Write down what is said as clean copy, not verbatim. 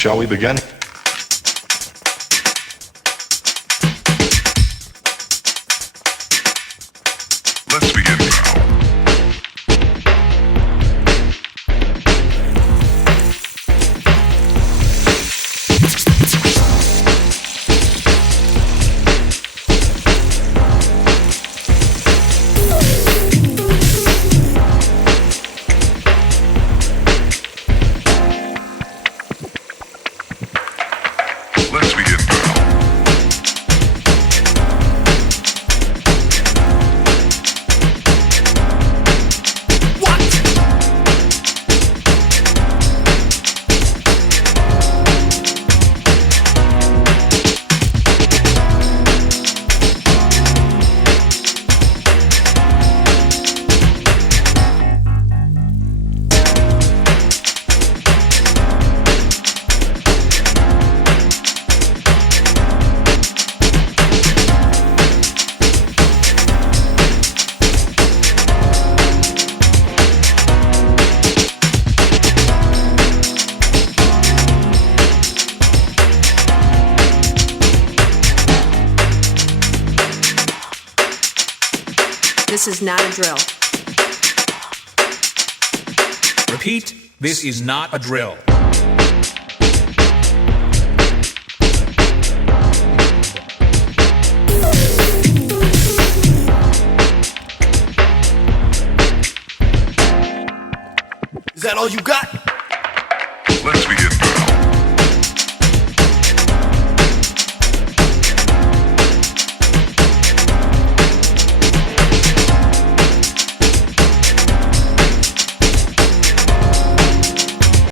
Shall we begin? Let's begin now. Let's begin now. This is not a drill. Repeat, this is not a drill. Is that all you got?